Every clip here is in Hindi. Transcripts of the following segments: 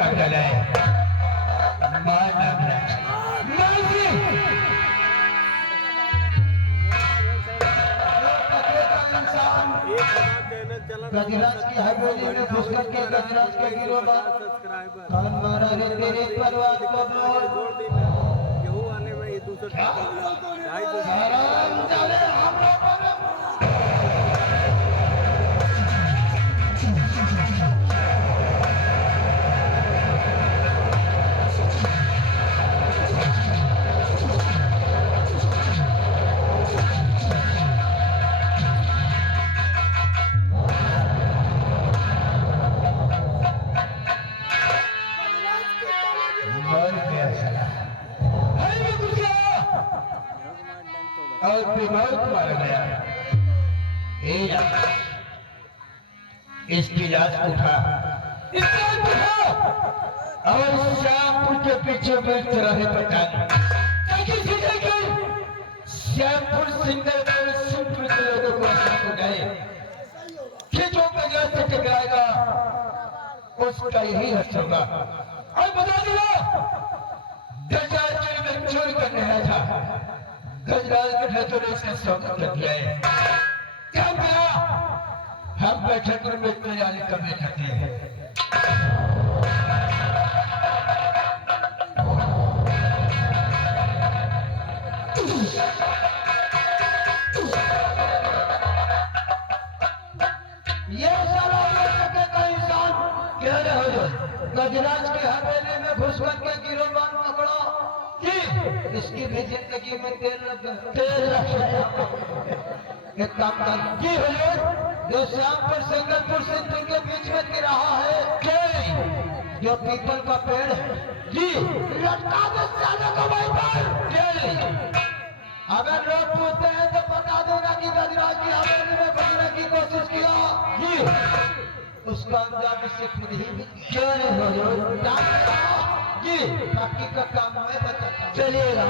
उठा चलाए मार नागराज गजराज की हवेली में घुसकर के गजराज के गिरोबार कान मारा रे तेरे परिवार को जोड़ देना गेहूं आने में ये दूसरा और विमोद मारा गया। इसकी लाश उठा और श्यामपुर के पीछे बीच रहे पठान श्यामपुर सिंगल के लोगों को गए कि जो गजरा से टकराएगा उसका यही हर्ष होगा। और बता दिया गजराज में चोरी करने आया था। गजराज के ढेतों से स्वागत कर दिया है। क्या किया? हम बैठक में तैयारी कर बैठते हैं। ये सारा का इंसान कह रहे हो गजराज की हवेली में घुसकर के गिरोबान पकड़ो कि इसकी भी जिंदगी में तेल एक काम कर जी हुजूर जो श्यामपुर सिंगलपुर सिंध के बीच में गिरा है जो पीपल का पेड़ है जी लटका दो साले को वहीं पर। अगर लोग पूछते हैं तो बता देना कि गजराज की हवेली में घुसने की कोशिश किया जी उसका अंजाम इससे खुद ही क्यों नहीं हुजूर जी बाकी का काम मैं बताता चलिएगा।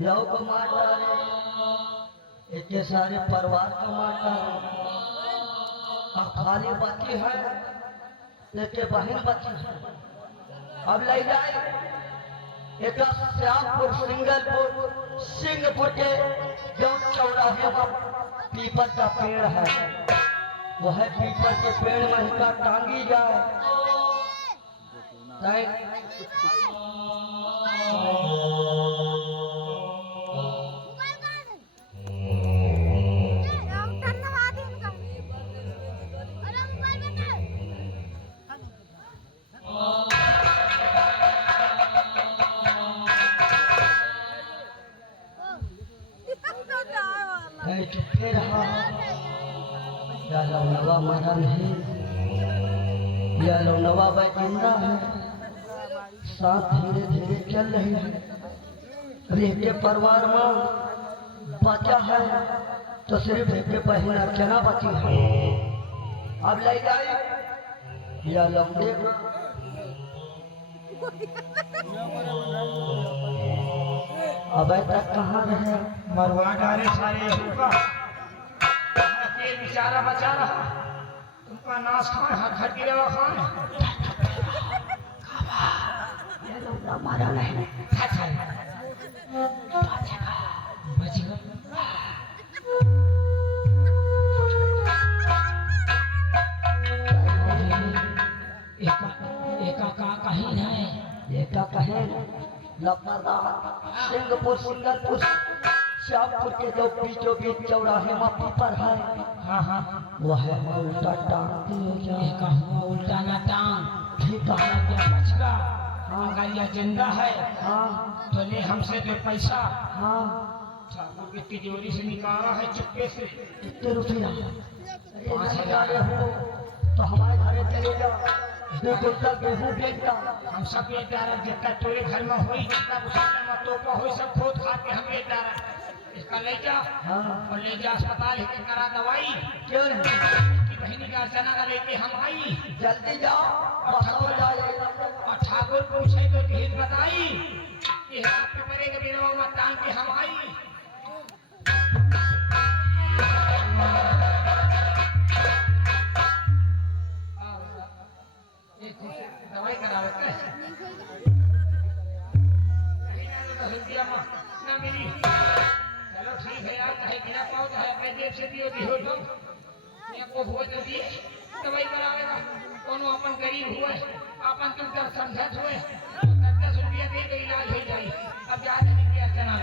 लव को मार डाले इतने सारे परिवार को मार डाले अब खाली बची है लेके बहन बची है। अब ले जाए एक श्यामपुर सिंगलपुर सिंहपुर के जो चौराहे पर पीपल का पेड़ है वह पीपल के पेड़ में हिंगा टांगी जाए। फिर या लौनवा मरा नहीं या लौनवा जिंदा है सांस धीरे धीरे चल रही है। रेखे परिवार में बचा है तो सिर्फ एक बहन अर्चना बची है। अब ले जाए या लौंडे अब तक कहाँ रहे मरवा डाले सारे बेचारा बचा रहा तुमका नाश खान हट गिरा खान मारा नहीं सिंहपुर सिंगलपुर श्यामपुर के जो बीचों बीच चौराहे में पीपर है हाँ हाँ वह उल्टा टांग उल्टा ना टांग ठीक है बचगा अगर यह जिंदा है हाँ तो ले हमसे दे पैसा हाँ ठाकुर की तिजोरी से निकाला है चुपके से कितने रुपया 5,000 हो तो हमारे घरे चलेगा 2 कुंटल गेहूं बेचता हम सब ये डारा जितना तोरे घर में होई जितना मुसलमान में तोपा होई सब खोद खा के हम ये डारा इसका ले जा हाँ और ले जा अस्पताल लेके करा दवाई। क्यों नहीं इसकी बहनी का अर्चना का लेके हम आई जल्दी जाओ बस हो जाएगा और ठाकुर पूछे तो ढील बताई कि आपके मरे के बिना मत टांग के हम आई। दवाई करावत है ना मिली। चलो ठीक है यार चाहे बिना पाओ चाहे अपने जेब से दियो दियो तो को हो तो दिए दवाई करावेगा कोनो अपन गरीब हुए अपन तुम जब समझत हुए 10 रुपया दे तो इलाज हो जाए। अब जा रहे हैं क्या चला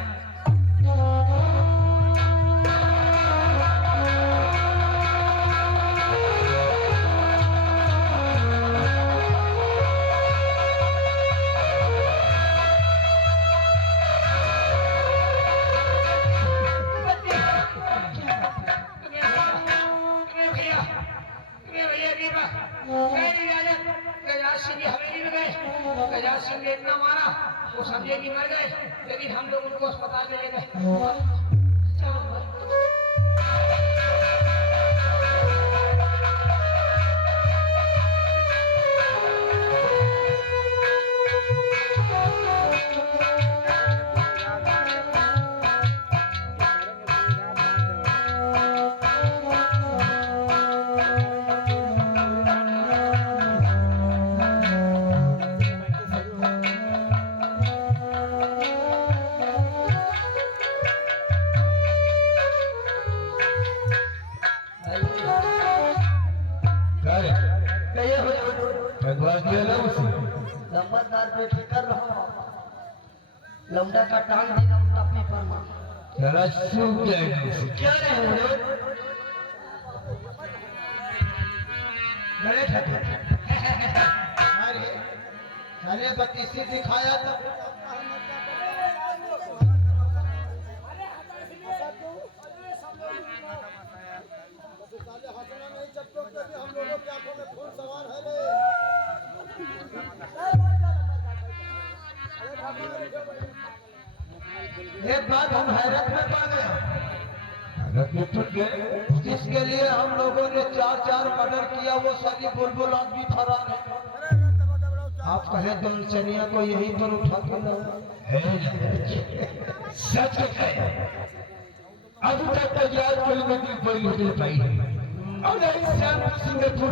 गजाज सिंह ने इतना मारा वो समझे कि मर गए लेकिन हम लोग उनको अस्पताल में ले गए। नंबरदार पे फिकर रहो लौंडा का टांग देगा अपने पर मां जरा सूख जाए क्या रहे बड़े ठटे अरे अरे बत्तीसी दिखाया तो हम लोगों की आंखों में खून सवार है एक बात हम हैरत में पड़ गए हैरत में पड़ गए जिसके लिए हम लोगों ने 4 मर्डर किया वो साली बुलबुल आदमी फरार है। आप कहे तो चनिया को यही पर उठा के सच है अब तक तो याद कोई नहीं कोई मुझे पाई और श्याम सिंगापुर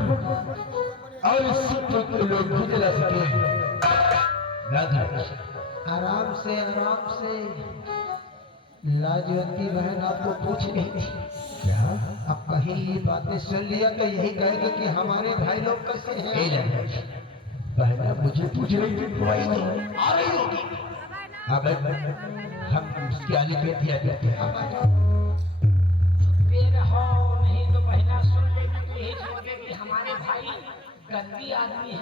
और इस के लोग गुजरा सके आराम से लाजवंती बहन आपको पूछ रही थी क्या अब कहीं ये बातें सुन लिया तो यही कहेंगे कि हमारे भाई लोग कैसे हैं। बहना मुझे पूछ रही थी कोई नहीं आ रही होगी अब हम उसके आने पे दिया जाते हैं नहीं तो बहना सुन लेगी तो यही सोचे कि हमारे भाई गंदी आदमी है।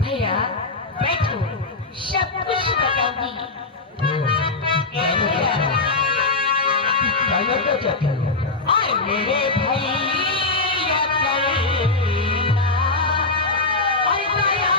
भैया बैठो सब कुछ बताऊंगी। और मेरे भैया करना और दया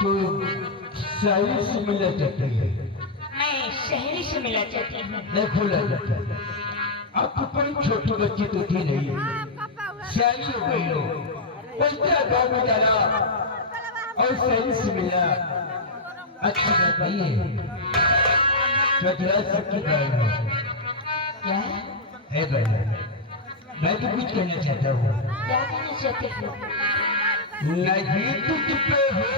तो शायरी से मिलना चाहती है, मैं शहरी से मिलना चाहती हूँ। नहीं भूला जाता। आपको बड़ी छोटी बच्ची तो थी नहीं, शायरी हो गई हो, बच्चा गाँव में डाला और शायरी से मिला, अच्छी बात नहीं है। कजरा सबकी गाय हो क्या है भाई, मैं तो कुछ कहना चाहता हूँ। क्या कहना चाहते हो? नहीं तुझ पे हो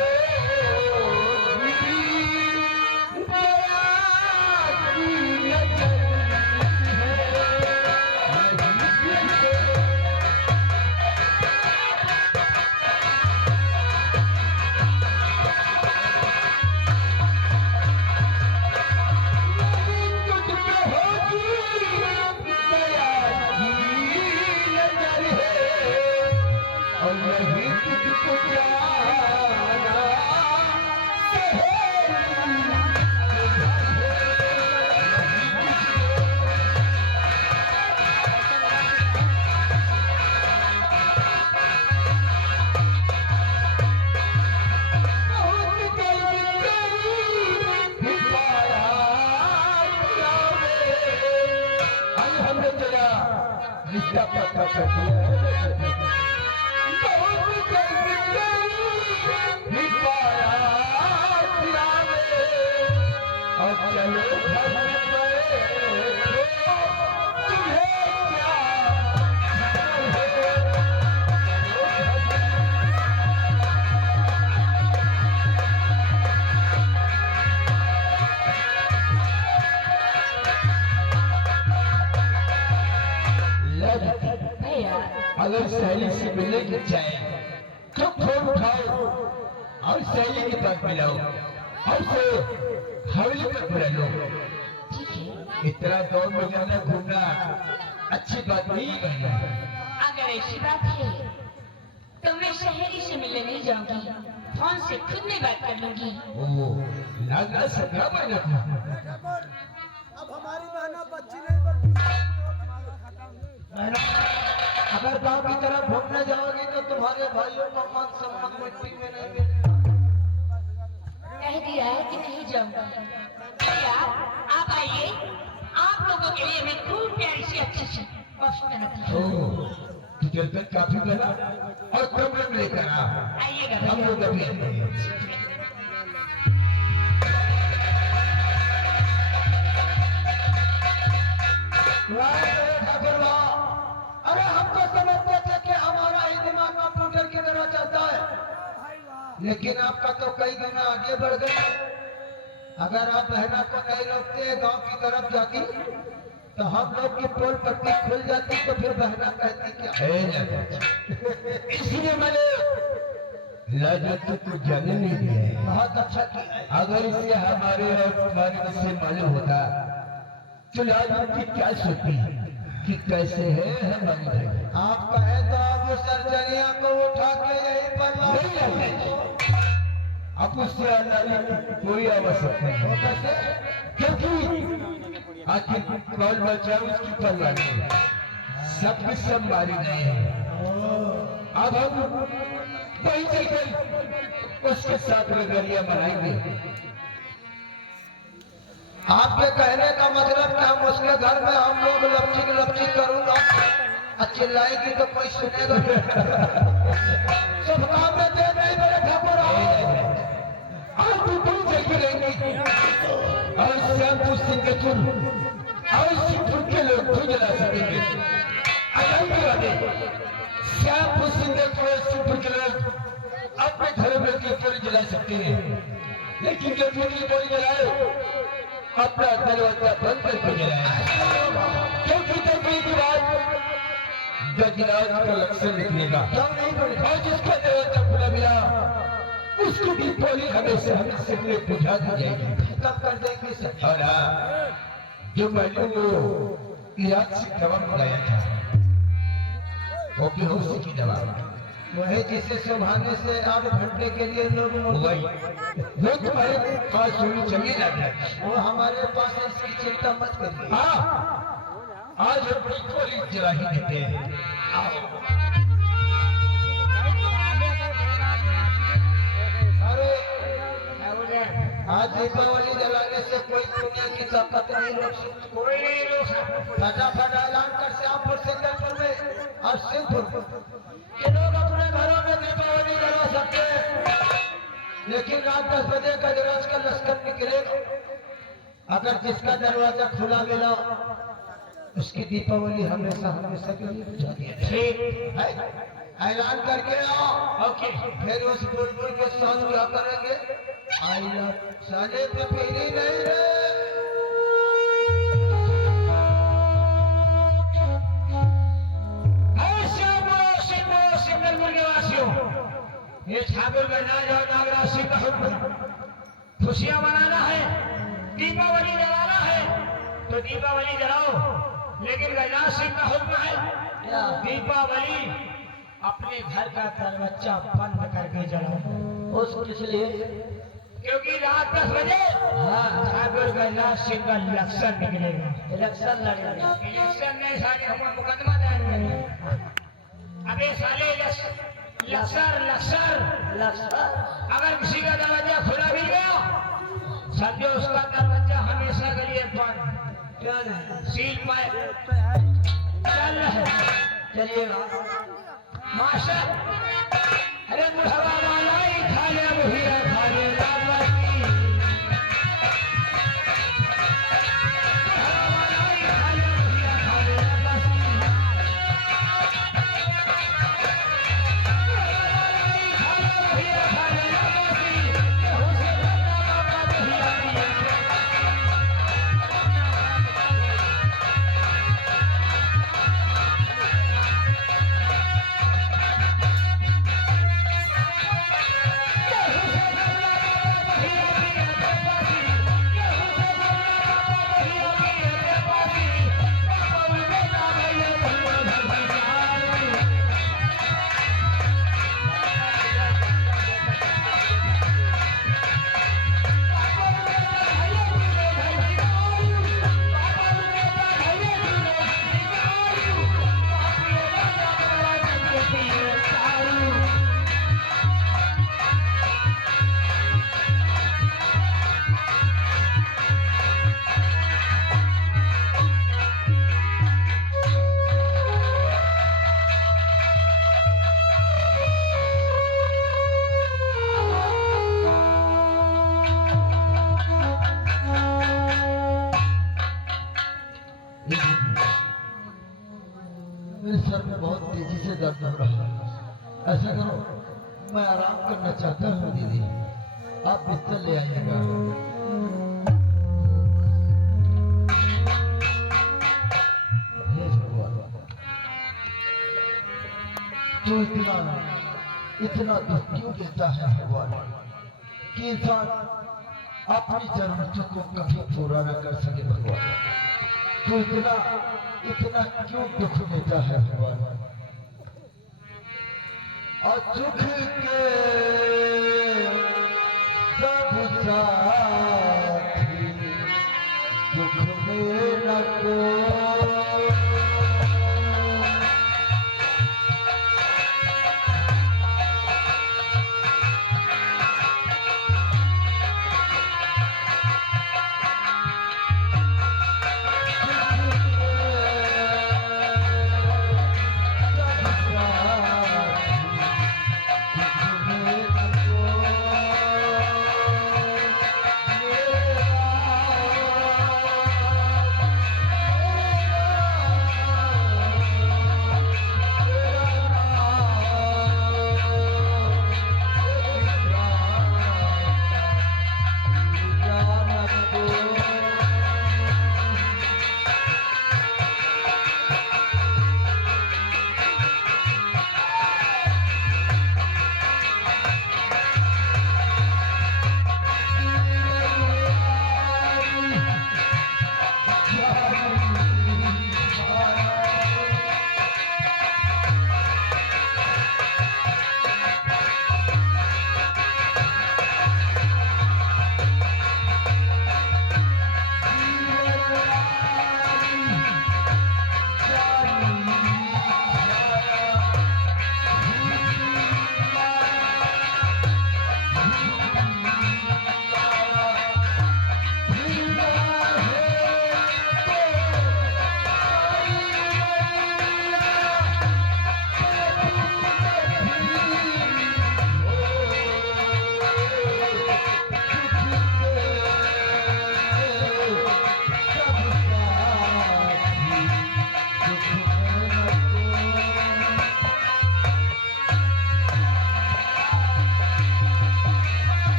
रिश्ता पक्का कर दिया। बहुत जल्दी पाया और चलो घर में गए, तुम्हें क्या भैया अगर सहेली से मिलने की चाहे तो फोन उठाओ और सहेली के पास मिलाओ और उसे हवेली पर बुला लो। ठीक है, इतना दौड़ में जाना घूमना अच्छी बात नहीं है। अगर ऐसी बात है तो मैं शहरी से मिलने नहीं जाऊंगी, फोन से खुद में बात कर लूंगी। ओ लगना सपना बना था। अब हमारी बहना बच्ची नहीं बनती। अगर गांव की तरफ घूमने जाओगी तो तुम्हारे भाइयों का मान सम्मान मिट्टी में नहीं मिलेगा। कह दिया है कि नहीं जाऊंगा। भैया आप आइए, आप लोगों के लिए मैं खूब प्यारी सी अच्छी सी कॉफी बनाती हूँ। ओ तू जल तक काफी बना और कम रंग लेकर आ, आइएगा हम भैया। लोग अभी आते हैं। अरे हम तो समझते थे कि हमारा ही दिमाग कंप्यूटर की तरह चलता है, लेकिन आपका तो कई गुना आगे बढ़ गया। अगर आप बहना को नहीं रोकते गांव की तरफ जाती तो हम लोग की पोल पट्टी खुल जाती, तो फिर बहना कहती क्या। इसलिए मैंने लाजत को जाने नहीं दिया है। बहुत अच्छा किया है। अगर इसे हमारे और तुम्हारे से मालूम होता तो लाजत की क्या सोचती कि कैसे है हमारी भाई। आप कहे तो आप उस सरजनिया को उठा के यहीं पर ला नहीं लाते, अब उससे लाने की कोई आवश्यकता नहीं। तो कैसे? क्योंकि आखिर कौन बचा उसकी परवाह नहीं, सब कुछ सब मारे गए हैं। अब हम वहीं चलकर उसके साथ रगड़िया मनाएंगे। आपके कहने का मतलब कि हम उसके घर में हम लोग लपची करूंगा और चिल्लाएगी तो कोई सुनेगा। सब काम में देर नहीं मेरे ठाकुर। और तू तुम चलती रहेंगी और श्यामपुर सिंह के चुन और सिद्धपुर के लोग भी जला सकेंगे। आजादी के बाद श्यामपुर सिंह के सिद्धपुर के लोग अपने घरों में की गोली जला सकते हैं, लेकिन जो दूसरी गोली जलाए अपना दरवाजा बंद करके जलाया, क्योंकि तभी की बात गजराज का लक्षण निकलेगा और जिसका दरवाजा खुला मिला उसकी भी गोली हमेशा हमेशा के लिए बुझा दी जाएगी, खत्म कर देंगे सब। और हाँ, जो मैंने वो इराक से दवा मंगाया था वो बेहोश की दवा वही जिसे सुबहाने से 8 घंटे के लिए लोग वही वो तुम्हारे पास होनी चाहिए ना वो हमारे पास है, इसकी चिंता मत करिए। हाँ आज हम बड़ी गोली जला ही देते हैं। अरे आज दीपावली जलाने से कोई दुनिया की ताकत नहीं रोक सकती, कोई नहीं रोक सकता। फटाफट ऐलान कर श्यामपुर सिंगलपुर में और सिंहपुर ये लोग अपने घरों में दीपावली जला सकते हैं, लेकिन रात 10 बजे गजराज का लश्कर निकलेगा। अगर जिसका दरवाजा खुला मिला उसकी दीपावली हमेशा हमेशा के लिए बुझा दिया जाए। ऐलान करके आओ। ओके, फिर उस बुलबुल के साथ क्या करेंगे? आई लव साले पे फेरी नहीं रे। ये ठाकुर का नाज और नागराज का हुक्म खुशियां मनाना है, दीपावली जलाना है तो दीपावली जलाओ, लेकिन गजराज सिंह का हुक्म है दीपावली अपने घर का दरवाजा बंद करके जलाओ। उस किस लिए? क्योंकि रात 10 बजे ठाकुर गजराज सिंह का इलेक्शन निकलेगा। इलेक्शन लड़ेगा। इलेक्शन नहीं सारे हम मुकदमा जाएंगे। अबे साले लक्सर अगर किसी का दरवाजा खुला भी गया समझो उसका दरवाजा हमेशा के लिए बंद, सील पाए चल रहे। चलिएगा मास्टर, अरे बुढ़वा वाला ही खा ले बुढ़िया खा ले बुढ़वा वाला ही खा ले बुढ़िया खा ले मेरे सर में बहुत तेजी से दर्द हो रहा है। ऐसा करो, मैं आराम करना चाहता हूँ दीदी, आप बिस्तर ले आइएगा। हे भगवान, तू इतना दुख क्यों देता है भगवान कि इंसान अपनी जरूरतों को कभी पूरा न कर सके। भगवान तू इतना क्यों दुख देता है भगवान? और दुख के सब साथी दुख में न कोई।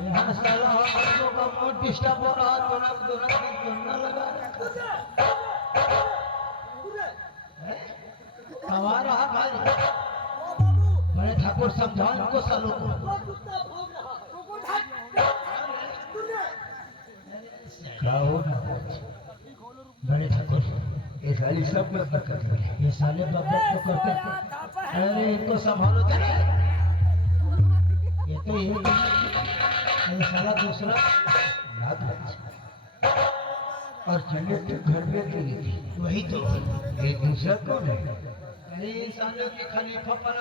यहाँ साला हम लोगों का मूड डिस्टर्ब हो रहा, दोनों लगा हवा रहा भाई। बड़े ठाकुर समझाओ इनको सालों को। क्या हो बड़े ठाकुर, ये साली सब में बरकत है, ये साले बकवास तो करते। अरे इनको संभालो जरा, ये तो ये साला दूसरा बात है। और चले तो घर में गिरी थी, वही तो ये दूसरा कौन है? अरे साले के खलीफा पर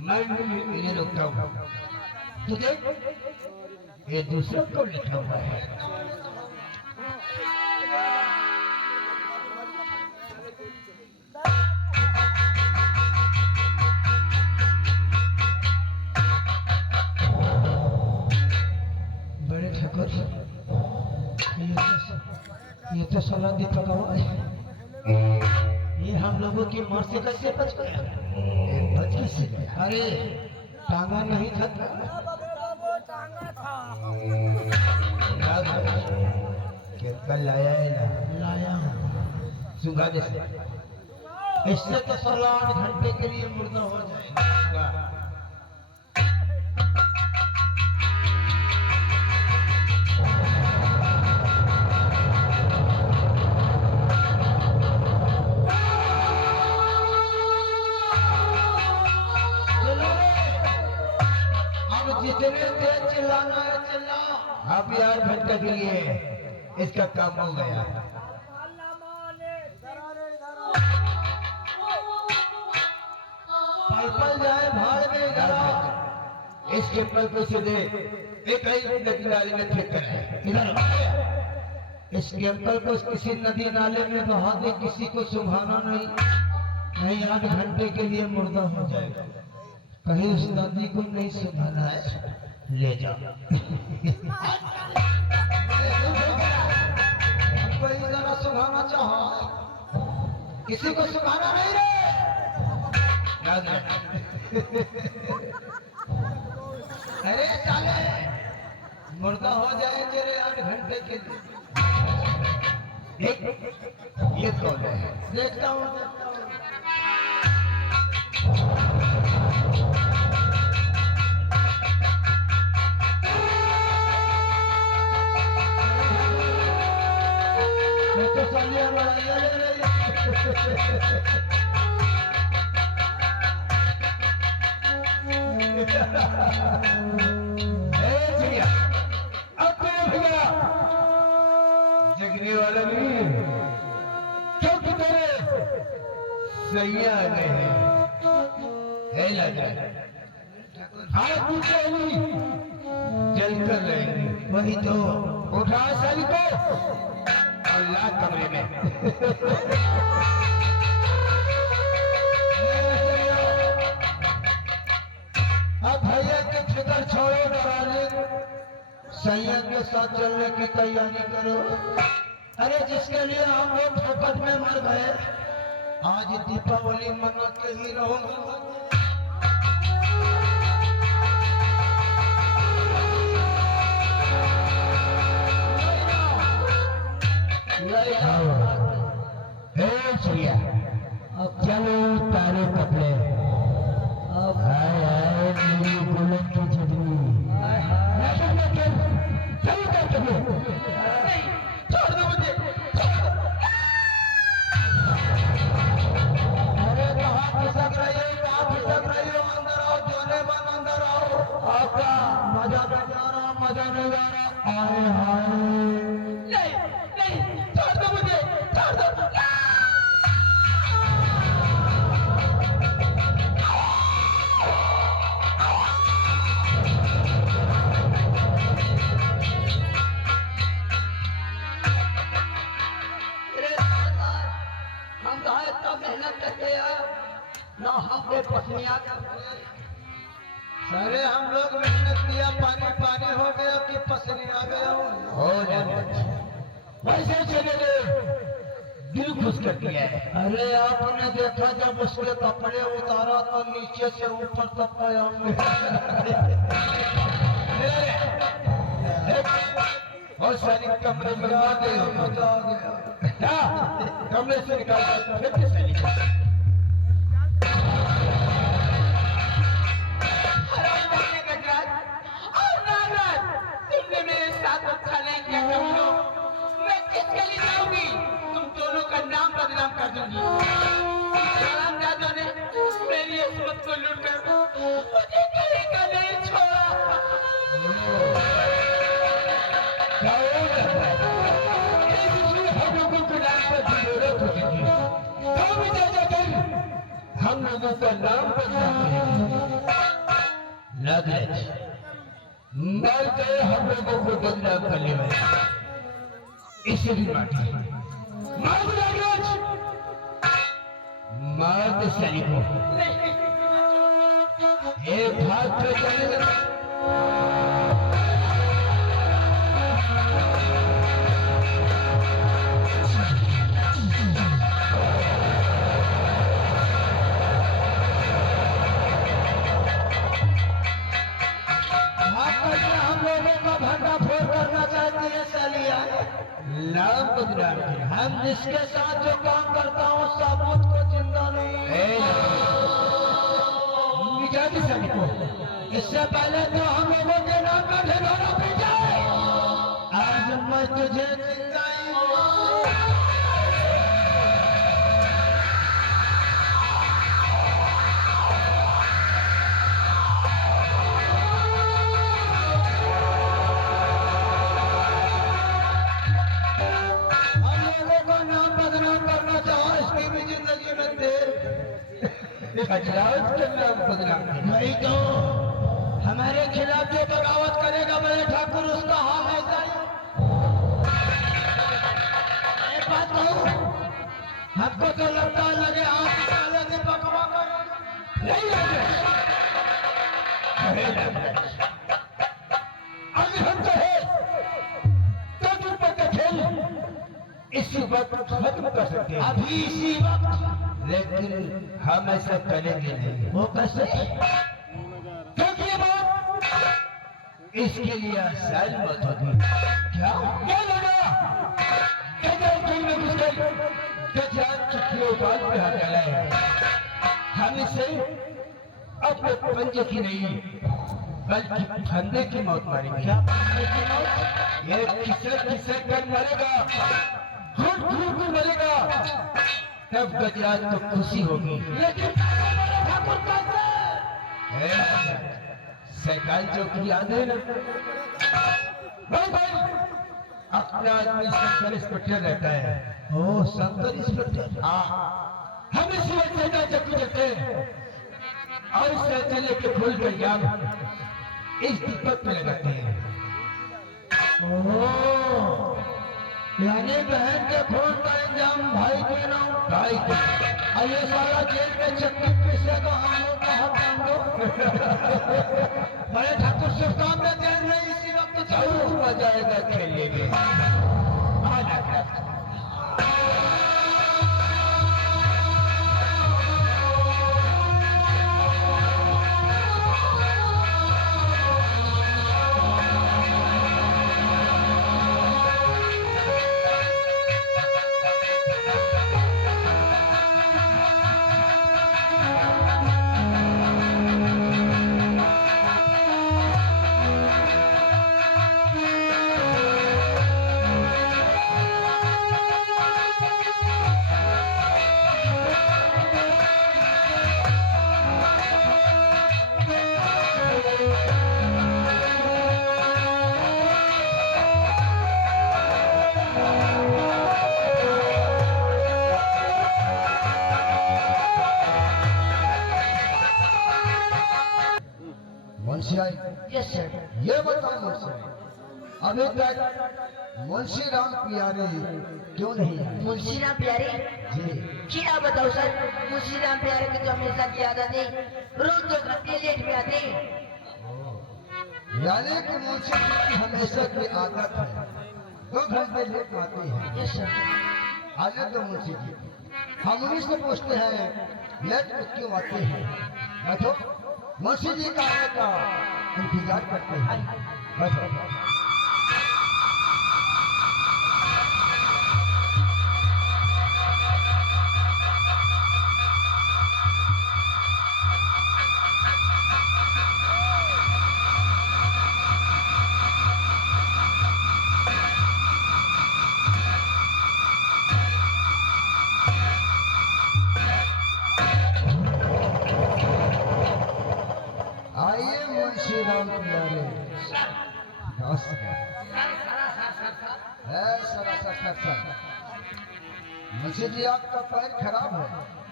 नहीं मैं ये रुकता हूँ तुझे, ये दूसरा कौन लिखा हुआ है? बड़े ठाकुर, ये तो साला दीपक हुआ है। ये हम लोगों की मौत से कैसे बच गया? बच कैसे गया? अरे टांगा नहीं था, कल लाया है ना, लाया सुगा जैसे। इससे तो 16 घंटे के लिए मुर्दा हो जाएगा। जितने तेज चिल्लाना है चिल्लाओ। आप 8 घंटे के लिए इसका काम हो गया। पल जाए भाड़ में जाए, इस टेम्पल को सीधे एक ही नदी नाले में फेंक कर इधर। इस टेम्पल को किसी नदी नाले में बहा दे, किसी को सुभाना नहीं 8 घंटे के लिए मुर्दा हो जाएगा। कहीं उस नदी को नहीं सुधारना है, ले जाओ। कोई जरा सुधारना चाहो, किसी को सुधारना नहीं रे। अरे साले मुर्दा हो जाएंगे रे 8 घंटे के लिए। ये कौन है? देखता हूँ। तो सालिया लड़ाइया ले रही भैया, अब भैया जगने वाला नहीं क्योंकि तेरे सैया आ गए हैं लगा हाथ ऊंचे जलकर रहेंगे। वही तो उठा साली को और ला कमरे में। अब भैया के फिक्र छोड़ो, डराने सैया के साथ चलने की तैयारी करो। अरे जिसके लिए हम लोग फोकट में मर गए, आज दीपावली मना के ही रहूंगा। अब चलो तारे कपड़े, अब हाय हाय मेरी बुलेट की चटनी। छोड़ दो मुझे। अरे कहाँ फिसक रही हो? अंदर आओ, जोने मन अंदर आओ। आपका मजा नहीं आ रहा। हाय हाय नहीं, छोड़ दो मुझे, छोड़ दो। ना हमने पसनिया सारे हम लोग मेहनत किया, पानी हो गया कि पसनी आ गया हो जाए। वैसे चले गए, दिल खुश कर दिया है। अरे आपने देखा जब उसके कपड़े उतारा तो नीचे से ऊपर तक कयाम और सारी कमरे में मार दे, मजा आ गया। कमरे से निकाल कर फिर साली हरामजादे गजराज और नागराज, तुमने मेरे साथ अच्छा नहीं किया कभी। मैं किस गली जाऊंगी, तुम दोनों का नाम बदनाम कर दूंगी। हरामजादों ने मेरी इस्मत को लूट कर मुझे कहीं का नहीं छोड़ा। हम लोगों के नाम पर जरूरत होती थी, हम इजाजत कर हम लोगों का नाम नागराज मार के हम लोगों को बदनाम करने वाले इसे भी मारते मार दो नागराज, मार दे साली को। एक हाथ पे चले हम लोगों का भंडाफोड़ करना चाहती है सालिया। नाम बदनाम किया। हम जिसके साथ जो काम करता हूँ साबुत को जिंदा नहीं। मिटा दी साली को। इससे पहले तो हम लोगों के नाम का ढिढोरा पीट जाए। आज मैं तुझे जिंदा ही खजरावत के नाम बदनाम किया। नहीं तो हमारे खिलाफ जो बगावत करेगा बड़े ठाकुर उसका हाल ऐसा ही। एक बात कहूं, आपको तो लगता है लगे हाथ निकाले से बकवा कर नहीं लगे। अगर हम कहे तो तुम पर खेल इसी वक्त खत्म कर सकते हैं, अभी इसी वक्त। लेकिन हम ऐसा करेंगे नहीं। वो कैसे? क्योंकि ये बात इसके लिए आसान मत होगी। क्या लगा जेल में घुस गई, गजराज चुटकियों बात पे हाथ डाला है। हम इसे अपने पंजे की नहीं बल्कि फंदे की मौत मारेंगे। ये किसे कर मरेगा, घुट घुट के मरेगा, तब गजराज को खुशी होगी। लेकिन ठाकुर कैसे? सरकार जो की याद है ना भाई, अपना आदमी सर्कल इंस्पेक्टर रहता है। ओ सर्कल इंस्पेक्टर। हाँ, हम इसी वजह चक्की देते हैं और इस चले के खोल कर जाम इस दीपक पे लगाते हैं। ओ यानी बहन के खून का इंजाम भाई के नाम। भाई को और ये सारा जेल में चक्की पीसेगा हम लोग का हक हम लोग। बड़े ठाकुर से काम में देर नहीं, इसी वक्त बहुत मजा आएगा खेलने में। आ जाता मुंशी आई। Yes sir. ये बताओ मुंशी, अभी तक मुंशी राम प्यारे क्यों नहीं आए? मुंशी राम प्यारे जी क्या बताओ सर, मुंशी राम प्यारे की तो हमेशा की आदत है, रोज 2 घंटे लेट में आते हैं। यानी कि मुंशी जी की हमेशा की आदत है 2 घर पे लेट आते हैं। आगे तो मुंशी जी हम उन्हीं से पूछते हैं लेट क्यों आते हैं। बैठो, मुंशी जी का आने का इंतजार करते हैं। बैठो। आइए मुंशी राम प्यारे। मुंशी जी आपका पैर खराब है।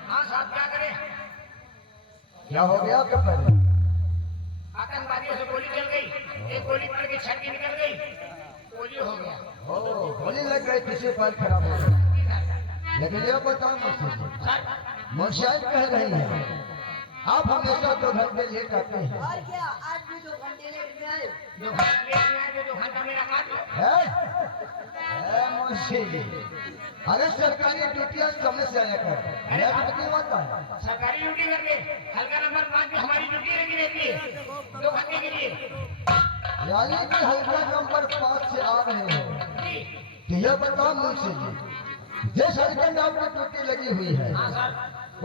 हाँ साहब, क्या करें? क्या हो गया आपका पैर? आतंकवादियों से गोली चल गई, एक गोली पड़ के छत की निकल गई, गोली हो गया। ओ, गोली लग गई, किसी पैर खराब हो गया। लेकिन ये बताओ मुंशी जी, मुंशियाई कह रही है आप हमेशा तो घर पे लेट आते हैं। और क्या आज भी 2 घंटे लेट में आए? 2 घंटे लेट में आए तो 2 घंटा मेरा काट लो। है मुंशी जी, अरे सरकारी ड्यूटियां समय से आया कर लेट क्यों आता है? सरकारी ड्यूटी करके हल्का नंबर 5 में हमारी ड्यूटी लगी रहती है 2 घंटे के लिए। यानी कि हल्का नंबर 5 से आ रहे हो। जी। तो ये बताओ मुंशी जी, जिस हल्के में आपकी ड्यूटी लगी हुई है हाँ सर,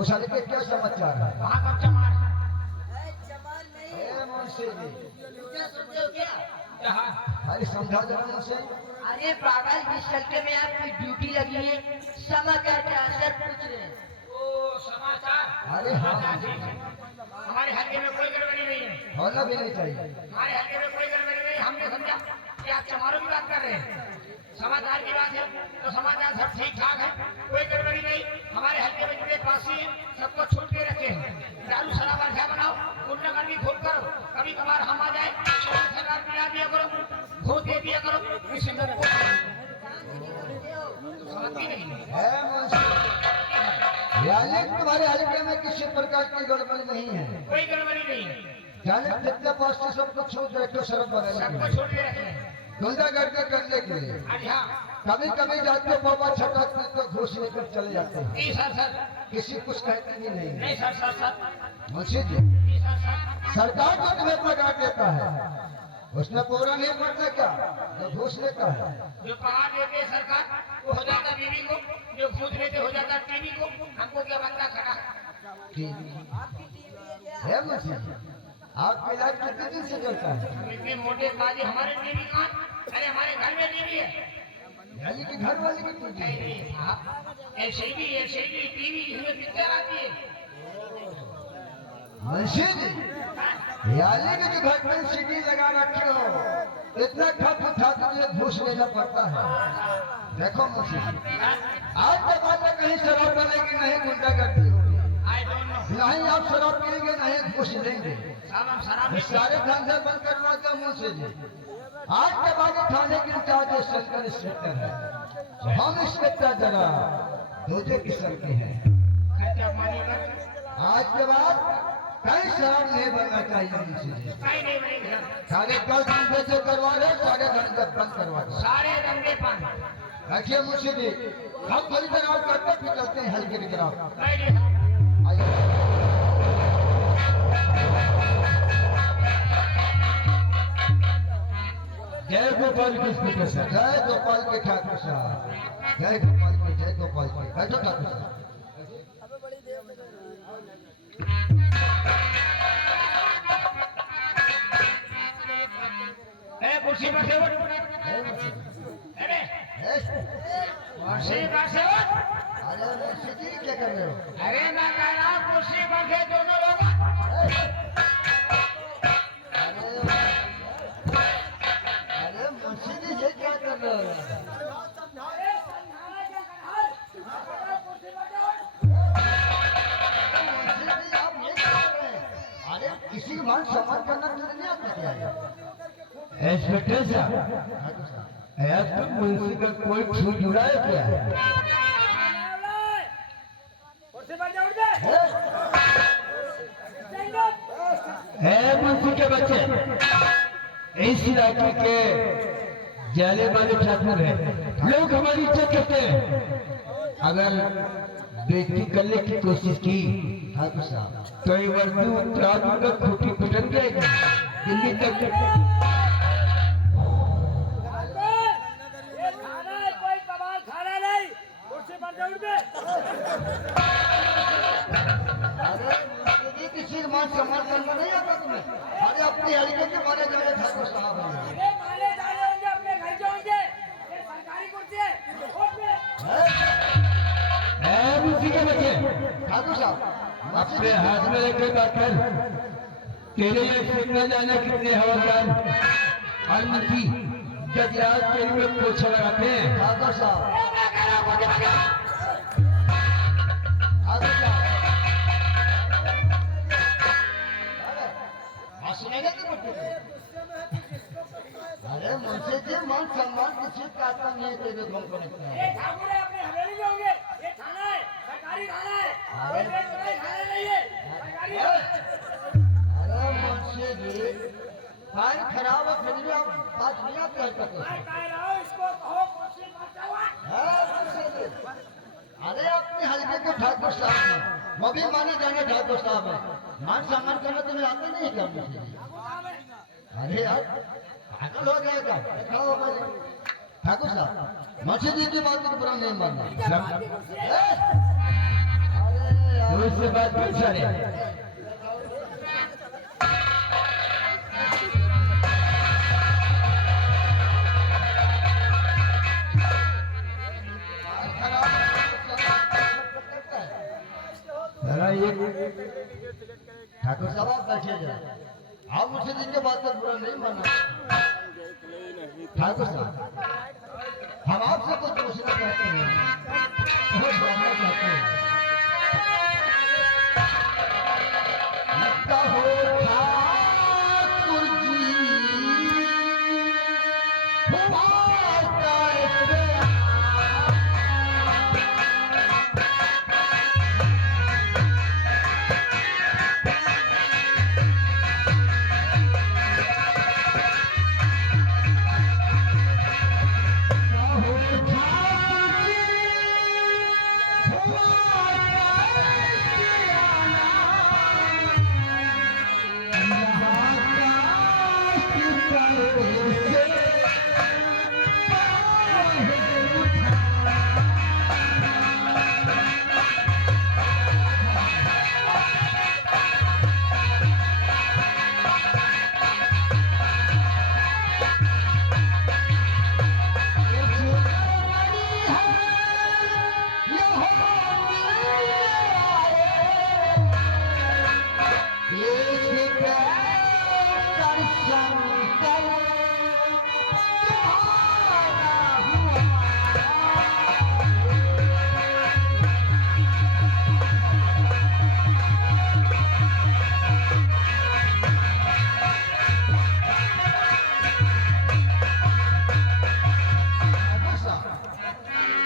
उस हल्के क्या समाचार है? वहाँ कब चमार? चमार नहीं ए मुंशी जी, क्या सुनते हो क्या? हाँ। अरे समझा जरा मुझसे। अरे पागल, जिस हल्के में आपकी ड्यूटी लगी है समाचार के आंसर पूछ रहे हैं। ओ समाचार। अरे हाँ, हमारे हल्के में कोई गड़बड़ी नहीं है। होना भी नहीं चाहिए। हमारे हल्के में कोई गड़बड़ी नहीं। हमने समझा कि आप चमारों की बात कर रहे हैं। समाचार की बात है तो समाचार सब ठीक ठाक है, कोई गड़बड़ी नहीं। हमारे हल्के में जुड़े पासी हैं, सबको छूट के रखे हैं। दारू शराब अच्छा बनाओ, गुंडागर्दी खूब करो, कभी कभार हम आ जाए सरकार पिला दिया करो, भूत दे दिया करो, इससे मेरे को समझती नहीं। है मुंशी, यानी तुम्हारे हल्के में किसी प्रकार की गड़बड़ी नहीं है। कोई गड़बड़ी नहीं है, जाने जितने पास से सबको छूट रखे शरत बनाने के सबको लिए, छूट के रखे हैं। गुंडागर्दी करने के लिए। अरे हाँ। कभी कभी जाते बाबा छटक तो घूस लेकर चले जाते हैं, जी सर सर। किसी कुछ कहते भी नहीं। नहीं sir sir sir. Munshi ji, जी सर सर। सरकार को तुम्हें पगार देता है, उसमें पूरा नहीं पड़ता क्या जो घूस लेता है? जो पगार देते हैं सरकार वो हो जाता बीवी को, जो घूस देते हो जाता टीवी को। हमको क्या बनता खड़ा? है मुंशी जी, आपका इलाज कितने दिन से चलता है? इतने मोटे बाजी हमारे टीवी कहाँ? अरे हमारे घर में टीवी है। यानी कि घर वाले की टीवी है। नहीं साहब, एलसीडी टीवी इसमें पिक्चर आती है। मुंशी जी, यानी कि जो घर में सीडी लगा रखे हो, इतना खप उठा के घूस लेना पड़ता है। देखो मुंशी जी, आज के बाद में कहीं शराब बनेगी नहीं, गुंडागर्दी होगी, आई डोंट नो नहीं आप शराब पिएंगे नहीं घूस लेंगे। साहब, हम शराब ये नहीं सारे धंधे बंद करवा दो मुंशी जी। आज के बाद थाने की इंचार्ज शंकर इंस्पेक्टर है, तो हम इंस्पेक्टर जरा दूसरे किस्म के हैं। खर्चा पानी कर आज के बाद कहीं शराब नहीं बनना चाहिए मुंशी जी। कहीं नहीं बनेगी सर। सारे कल धंधे जो करवा रहे सारे धंधे बंद करवा दो। सारे रंगे पानी रखिए मुंशी जी, हम थोड़ी देर और करते फिर चलते हैं हल्के की तरफ। बैठिए साहब। आइए। जय गोपाल की स्पीकर साहब, जय गोपाल के ठाकुर साहब, जय गोपाल के, जय गोपाल के। बैठो ठाकुर साहब। कुर्सी पर से उठ। अरे कुर्सी पर से उठ। अरे मुंशी जी क्या कर रहे हो? अरे मैं कह रहा हूँ कुर्सी पर से दोनों लोग। अरे मुंशी जी ये क्या कर रहे हो? मुंशी जी आप ये क्या कर रहे हैं? अरे किसी का मान सम्मान करना तुझे नहीं आता क्या है? इंस्पेक्टर साहब, यार तुम मुंशी का कोई छू जुड़ा है क्या? है मुंशी के बच्चे, इस इलाके के जाने वाले ठाकुर है। लोग हमारी इज्जत करते हैं। अगर बेइज्जती करने की कोशिश की ठाकुर साहब तो ये वर्दी उतरा दूंगा, खूटी पिटन जाएगी दिल्ली तक। कोई कबाल खाना नहीं, कुर्सी पर जाओ बे। अरे ये किसी का मान सम्मान करना नहीं आता तुम्हें? अरे अपनी हल्के के माने जाने ठाकुर साहब हैं। अरे माने जाने होंगे, अपने घर जाओगे। ये सरकारी कुर्सी है, उठ बे। उसी के बच्चे ठाकुर साहब अपने हाथ में लेकर बैठकर तेरे ये सीखना जाना कितने हवलदार और मुझी गजराज के लिए पोछा लगाते हैं। ठाकुर साहब ठाकुर साहब अरे हंसने की मुट्ठी में। अरे मुझसे जी मान सम्मान किसी का आता नहीं है तेरे को नहीं। ये ठाकुर है, अपने हवेली में होंगे। ये थाना है, सरकारी थाना है। कोई बेगूसराय थाना नहीं है, सरकारी है। अरे मुझसे जी फाइल खराब है फिर भी आप बात नहीं आप कर सकते। मैं कह रहा हूँ, इसको कहो कुर्सी पर जाओ। अरे अपने हल्के के ठाकुर साहब हैं, वो भी माने जाने ठाकुर साहब हैं। मान सम्मान करना तुम्हें आता नहीं क्या मुझे? अरे यार पागल हो गया क्या? खड़ा हो गए ठाकुर साहब मुझे जी की बात को बुरा नहीं मानना। अरे यार उससे बात पूछ रहे ठाकुर साहब आप बैठिए जरा। आप मुझसे जिनके बात पर बुरा नहीं मानना। ठाकुर साहब हम आपसे कुछ पूछना चाहते हैं, बहुत जानना चाहते हैं। लगता हो ठाकुर जी हमारा इत्तेफाक।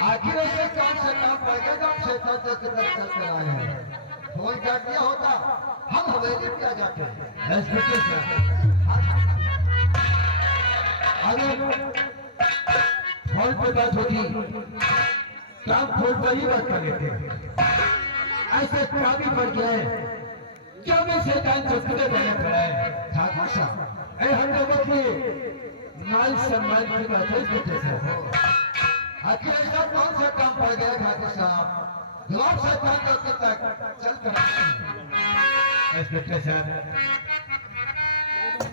आखिर ऐसे कौन से काम पड़ गए जो क्षेत्र चलते आए हैं? फोन कर दिया होता हम हवेली पे आ जाते हैं। अगर फोन पे बात होती तो हम फोन पर ही बात कर लेते हैं। ऐसे काफी बढ़ गया है, क्यों में शैतान चौकड़े बने खड़ा है। ठाकुर साहब हम लोगों की मान सम्मान की बात है जैसे आखिर ऐसा कौन सा काम पड़ गया ठाकुर साहब जो आप शैतान करके तक चल कर इंस्पेक्टर साहब,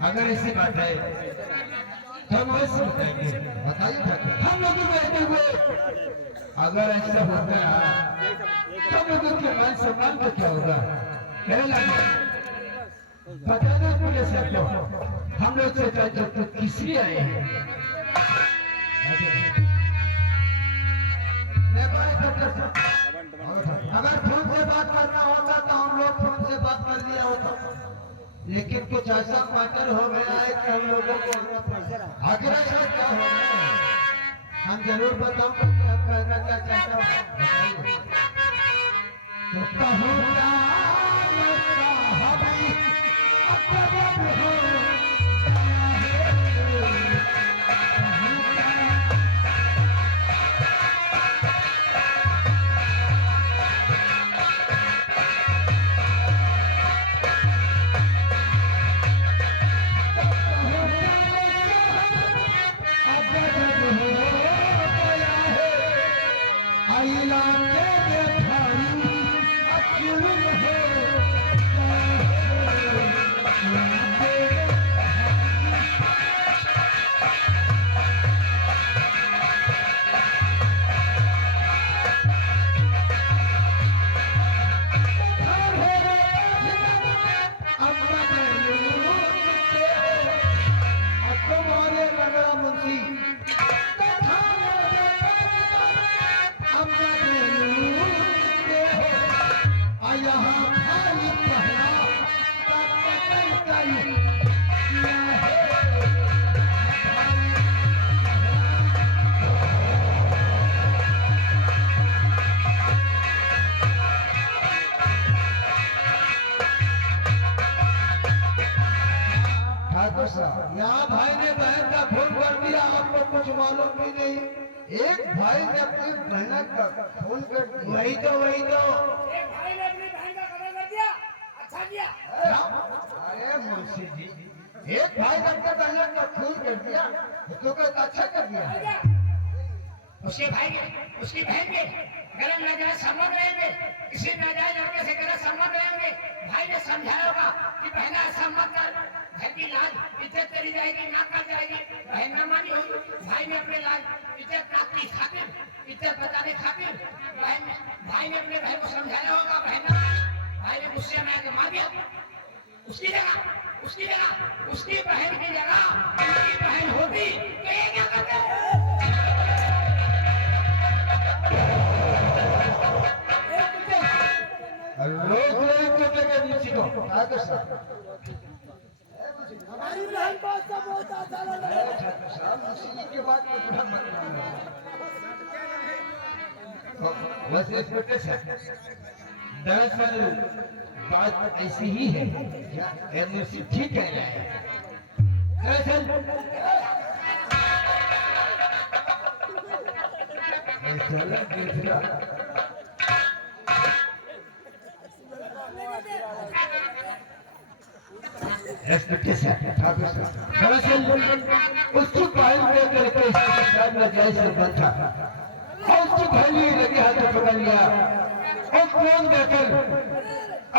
अगर ऐसी बात है तो हम वैसे बताएंगे। बताइए ठाकुर। हम लोगों बैठे हुए अगर ऐसा होता है तो हम लोगों के मान सम्मान को क्या होगा? बताना पुलिस को हम लोग से किस लिए आए हैं? अगर फोन से बात करना होता तो हम लोग फोन से बात कर लिया होता, लेकिन कुछ ऐसा मैटर हो गया है कि हम लोगों को आखिर ऐसा क्या हो गया है? हम जरूर बताऊंगे कि हम कहना क्या चाहता हूँ। तो कहूँगा कुछ मालूम भी नहीं, एक भाई ने अपनी बहन का खून कर दिया। एक भाई ने अपनी बहन का कत्ल कर दिया, अच्छा किया। अरे मुंशी जी, एक भाई ने अपने बहन का खून कर दिया तो अच्छा कर दिया। उसके भाई के, उसकी बहन के गलत नाजायज संबंध रहेंगे, किसी नाजायज लड़के से गलत संबंध रहेंगे। भाई ने समझाया होगा कि बहना ऐसा मत कर, घर की लाज इज्जत चली जाएगी, ना कर जाएगी। बहन न मानी होगी, भाई ने अपने लाज इज्जत प्राप्ति खातिर, इज्जत बचाने खातिर भाई ने अपने बहन को समझाया होगा। बहन भाई ने गुस्से में आकर मार दिया। उसकी जगह उसकी बहन की जगह उसकी बहन होती तो ये क्या करते? रोज नहीं कटेगा नीचे को। ठाकुर साहब, हमारी बहन को सब बहुत अच्छा लगा। ठाकुर साहब, मुंशी जी की बात को थोड़ा मत मानिए। वैसे इंस्पेक्टर साहब, दरअसल बात ऐसी ही है, एनओसी ठीक कह रहा है। दरअसल चला दूसरा एक्सपेक्टेशन ठाकुर साहब, दरअसल उसकी फाइल में करके साथ में जैसे बंधा और उसकी फाइल लगे हाथ में पकड़ लिया और फोन देकर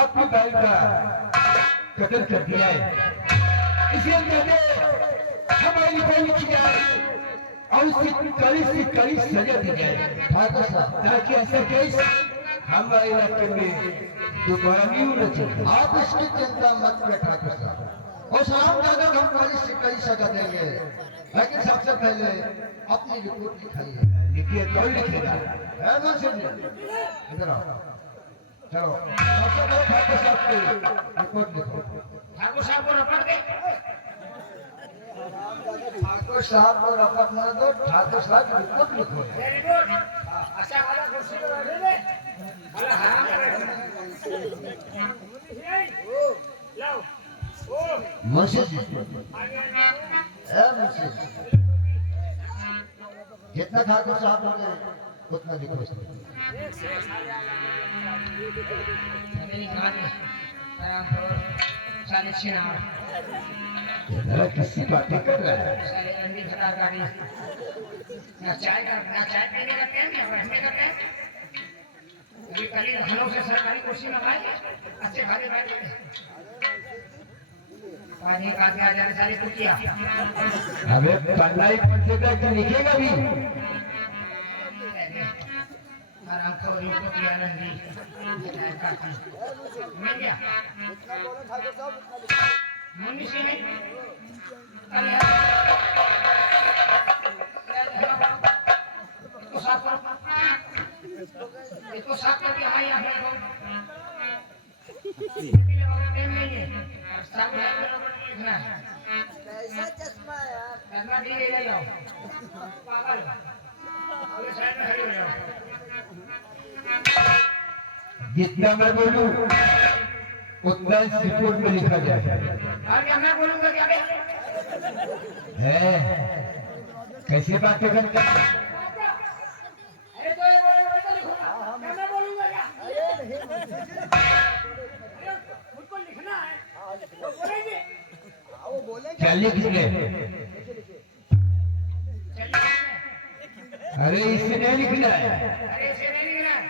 अपनी फाइल का कत्ल कर दिया है। इसे कहते हमारी फाइल लिखी जाए और उसकी कड़ी से कड़ी सजा दी जाए ठाकुर साहब, ताकि ऐसा केस हमारे इलाके में दोबारा नहीं होना चाहिए। आप इसकी चिंता मत करें ठाकुर साहब, और शाम तक हम कड़ी से कड़ी सजा देंगे, लेकिन सबसे पहले अपनी रिपोर्ट लिखाइए। लिखिए, कौन लिखेगा? है मुंशी जी, इधर आओ, चलो सबसे पहले ठाकुर साहब की रिपोर्ट लिखो। ठाकुर साहब को रपट दे। ठाकुर साहब को रपट न दो, ठाकुर साहब की रिपोर्ट लिखो। ये रिपोर्ट अच्छा वाला कुर्सी पे बैठे थे, वाला हराम पे बैठे थे। लाओ, ओ मुंशी जी, आगे है मुंशी जी, जितना ठाकुर साहब बोले उतना लिखो इसमें। मेरी कहानी साले छिनार, जरा किसी बातें कर रहा है। साले रंगी भरा गाड़ी, ना चाय पीने का टाइम, ना बैठने का टाइम। अभी कल ही लखनऊ से सरकारी कुर्सी मंगाई, अच्छे खाले बैठ गए। पानी का आ जाने सारी कुटिया। अबे पन्ना ही पढ़ेगा कि लिखेगा भी? आराम खोरी कुटिया रंगी। मिल गया। मुन्नी से नहीं। कल है। इसको साफ करके हमारी यहाँ को टाइम नहीं है, साफ लिखना है। कैसा चश्मा यार। चश्मा भी ले जाओ, पागल अगले साइड में खड़ी हो जाओ। जितना मैं बोलूं उतना इस रिपोर्ट में लिखा जाए। और क्या मैं बोलूँगा क्या है कैसे बातें करते हैं? अरे तो ये तो लिखो ना, क्या मैं बोलूंगा क्या? अरे मुझको लिखना है, तो बोलेंगे। क्या लिख ले? अरे इसे नहीं लिखना है। अरे इसे नहीं लिखना है।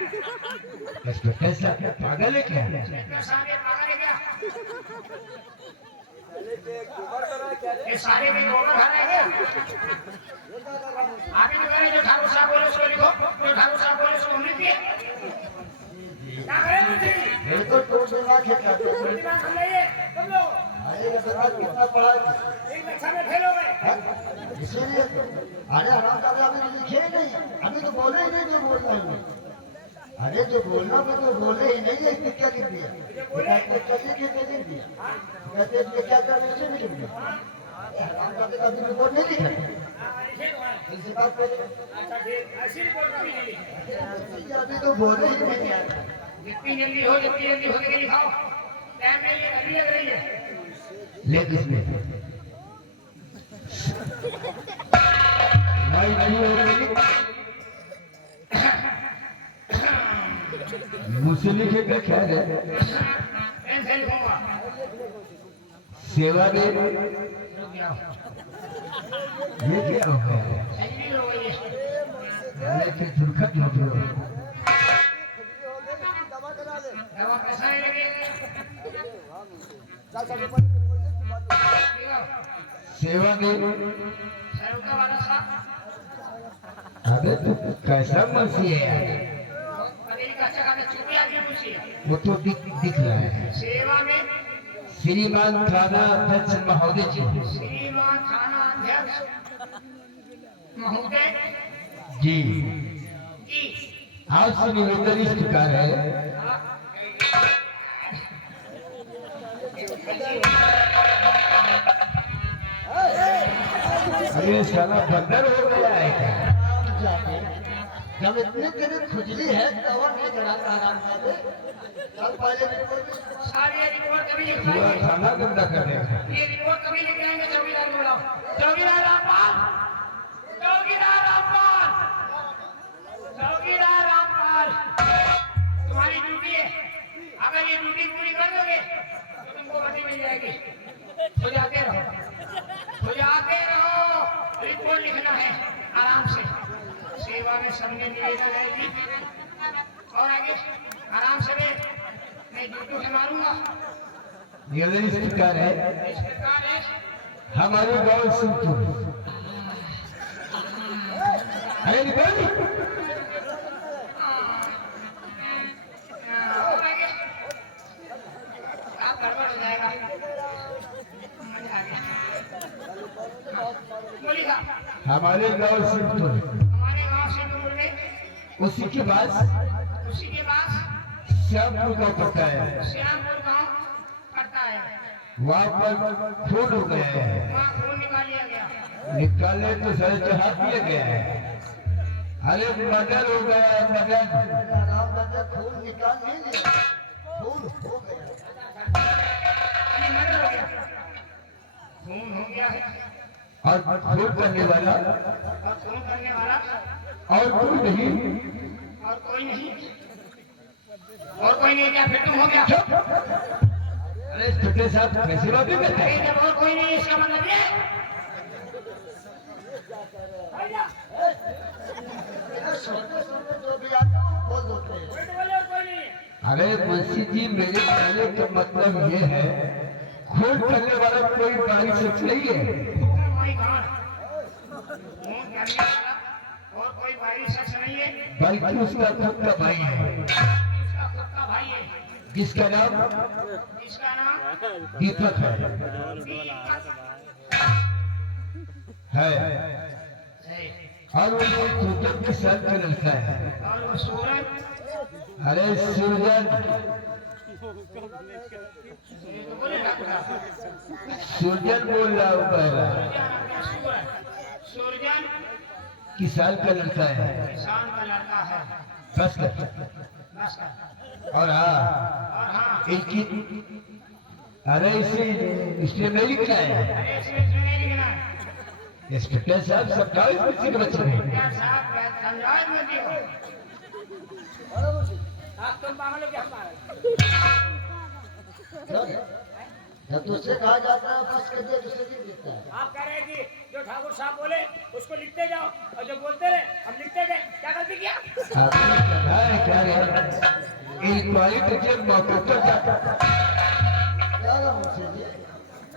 इसको कैसा पागल है क्या? इतना सारे पागल है क्या? ये सारे के गोबर खा रहे हैं क्या? आगे जो करें, जो ठाकुर साहब बोले उसको लिखो, जो ठाकुर साहब बोले उसको लिख दिए। क्या करें मुझे? बिल्कुल टूट दिमाग है ठाकुर साहब। दिमाग हम नहीं है, तुम लोग अरे ये दिमाग कितना पड़ा है? एक कक्षा में फेल हो गए। इसीलिए तो। अरे हराम दादा अभी लिखे ही नहीं, अभी तो बोले ही नहीं जो बोलना है। अरे जो बोलना था तो बोले ही नहीं है, इसने क्या लिख दिया? तो चलिए के लिख दिया, कहते हैं क्या करने से नहीं लिख दिया। हराम दादा का अभी रिपोर्ट नहीं लिखा है। लिखे तो है। इसी बात पे अच्छा ठीक, ऐसी रिपोर्ट कभी नहीं लिखी। अभी तो बोले ही नहीं है। जितनी जल्दी हो सके लिखाओ। टाइम नहीं है, अभी लग रही है। ले इसमें भाई नहीं होगी मुझसे लिखे का ख्याल है सेवा में ये क्या हो गया अरे फिर दुर्घट हो गया सेवा में अबे तू कैसा मसीह है यार वो तो दिख रहा है सेवा में श्रीमान थाना अध्यक्ष महोदय जी श्रीमान थाना अध्यक्ष महोदय जी जी आपसे निवेदन इस प्रकार है अरे साला बंदर हो गया है क्या जब इतने तेरे खुजली है तब नहीं चढ़ाता आराम से कल पहले सारी रिपोर्ट कभी पूरा लिखाएंगे थाना गंदा कर देगा ये रिपोर्ट कभी लिखाएंगे चौकीदार बोला चौकीदार रामपाल चौकीदार रामपाल चौकीदार रामपाल तुम्हारी ड्यूटी है अगर ये ड्यूटी पूरी कर दोगे तो तुमको बत्ती मिल जाएगी सो जाते रहो रिपोर्ट लिखना है आराम से सेवा में सबने निवेदन है जी और आगे आराम से मैं ड्यूटी से मारूंगा निवेदन इस प्रकार है इस प्रकार है हमारे गांव सिंहपुर अरे निकल आप गड़बड़ हो जाएगा बोलिए साहब हमारे गांव सिंहपुर हमारे गांव से दूर में उसी के बाद उसी के पास श्यामपुर गाँव पड़ता है श्यामपुर गांव पड़ता है वहाँ पर खून हो गया है वहाँ खून निकाल लिया गया निकाले तो सर चढ़ा दिया गया है अरे मर्डर हो गया है मर्डर आराम करके खून निकाल नहीं लिया खून हो गया यानी मर्डर हो गया खून हो गया है और खून करने वाला और खून करने वाला और कोई नहीं और कोई नहीं क्या फिर तुम हो गया अरे छोटे साहब कैसे बात करते अरे हैं जब और कोई नहीं इसका मतलब ये छोटे छोटे जो भी आते हैं वो बोल देते हैं अरे मुंशी जी मेरे कहने का मतलब ये है खून करने वाला कोई बारी शख्स नहीं है माई गॉड खून करने वाला और कोई बाहरी शख्स नहीं है बल्कि उसका खुद का भाई है उसका खुद का भाई है जिसका नाम इसका नाम दीपक है और वो सूरज के साथ में रहता है और वो सूरज अरे सूरजन सूरजन बोल रहा हूँ कह रहा सूरजन किसान का लड़का है किसान का लड़का है बस कर बस कर और हाँ और हाँ इनकी अरे इसे इसमें नहीं लिखना है अरे इसमें नहीं लिखना है इंस्पेक्टर साहब सरकारी कुर्सी के बच्चे हैं क्या साहब क्या समझाए मत दियो आप तुम पागल हो क्या हम पागल जब तुझसे कहा जाता है बस कर दे दूसरे दिन लिखता है आप कह रहे हैं कि जो ठाकुर साहब बोले उसको लिखते जाओ और जो बोलते रहे हम लिखते गए क्या गलती किया आपने कहा है क्या है इंक्वायरी के जब मौके पर जाता क्या है मुझसे जी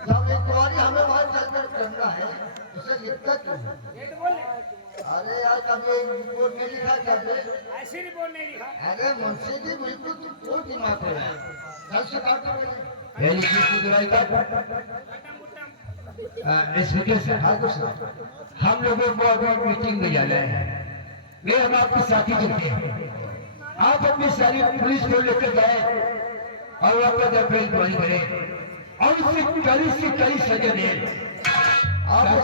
जब इंक्वायरी हमें वहाँ चलकर करना है उसे लिखता क्यों है? ये तो बोल रहे अरे यार कभी रिपोर्ट में लिखा कर दे ऐसी रिपोर्ट नहीं लिखा अरे मुंशी जी बिल्कुल तुम क्यों दिमाग है कल से काट दो ये लिखी की दवाई का खत्म कुत्तम इंस्पेक्टर साहब हम लोगों को अभी मीटिंग में जाना है वे हम आपके साथी चलते हैं आप अपनी सारी पुलिस को लेकर जाए और वहाँ पर अपनी इंक्वायरी करें और उससे कड़ी सजा दें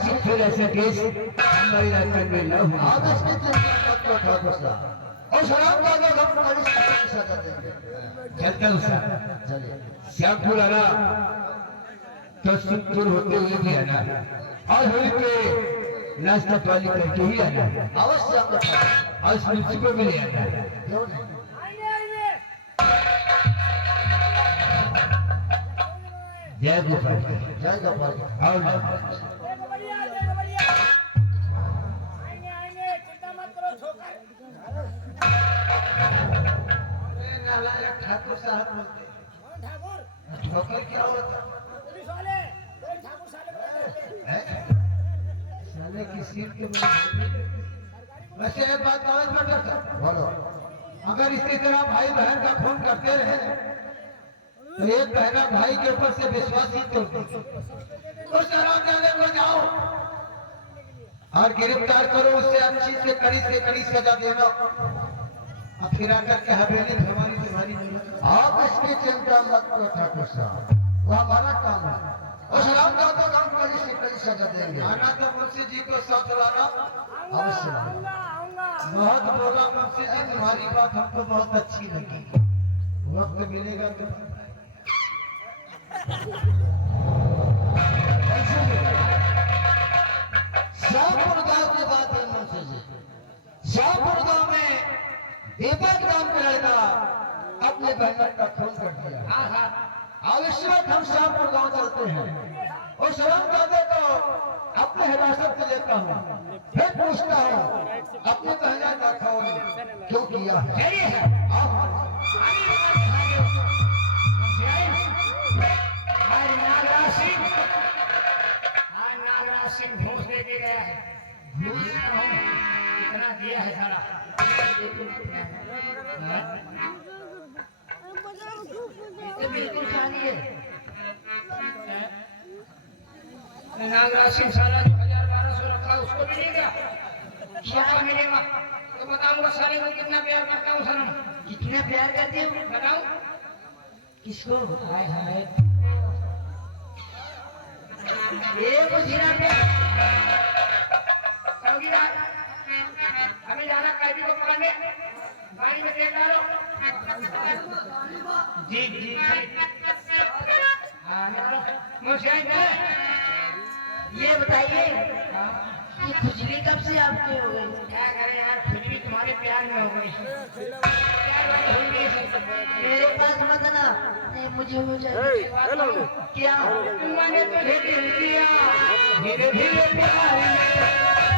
ताकि फिर ऐसा केस हमारे राज्य में न हो आप इसकी चिंता मत करो ठाकुर साहब और शराब का अगर हम बड़ी सजा देंगे चलता हूँ साहब चलिए श्यामपुर आना तो सिंहपुर होते हुए भी आना और होली पे नाश्ता पानी करके ही आना है। अवश्य हम लोग और इस मिर्ची को भी ले आना है। क्यों नहीं? जय गोपाल जय गोपाल। और नालायक ठाकुर साहब बोलते हैं। ठोकर क्या होता है? साले की सीट के वैसे एक बात समझ में करता बोलो। अगर इसी तरह भाई बहन का खून करते रहे तो एक बहना भाई के ऊपर से विश्वास ही तोड़ देगी। उस हरामजादे को जाओ और गिरफ्तार करो, उससे अच्छी से कड़ी सजा देना और फिर आकर के हवेली में हमारी तुम्हारी नहीं। आप इसकी चिंता मत करो ठाकुर साहब, वो हमारा काम है। उस हरामजादे को हम कड़ी से कड़ी सजा देंगे। आना तो मुंशी जी को साथ लाना अवश्य। बहुत बोला मुंशी जी, तुम्हारी बात हमको बहुत अच्छी लगी। वक्त मिलेगा तो शाहपुर गांव की बात है मुंशी जी। शाहपुर गांव में दीपक नाम का लड़का अपने बहन का खून कर दिया। अब इस वक्त हम शाहपुर गांव चलते हैं। उस हरामजादे को अपने हिरासत में लेता हूँ, फिर पूछता हूँ अपने बहना का खून क्यों किया है। नागराज सिंह घूस दे के गया है। कितना दिया है सारा? तो बिल्कुल खाली है। नागराज सिंह सारा 1200 रखा, उसको भी नहीं दिया। क्या मिलेगा तो बताऊंगा सारे को कितना प्यार करता हूँ सनम। कितना प्यार करते हो? बताऊं किसको? हाय हाय, ये मुझे चौकीदार हमें जाना कैदी को पकड़ने, गाड़ी में देख डालो। जी जी हाँ मुझे ये बताइए कि खुजली कब से आपकी हो गई? क्या करें यार, खुजली तुम्हारे प्यार में हो गई। प्यार वाली हो गई। मेरे पास मत ना, नहीं मुझे हो जाए। क्या मैंने तुझे दिल दिया, धीरे धीरे प्यार में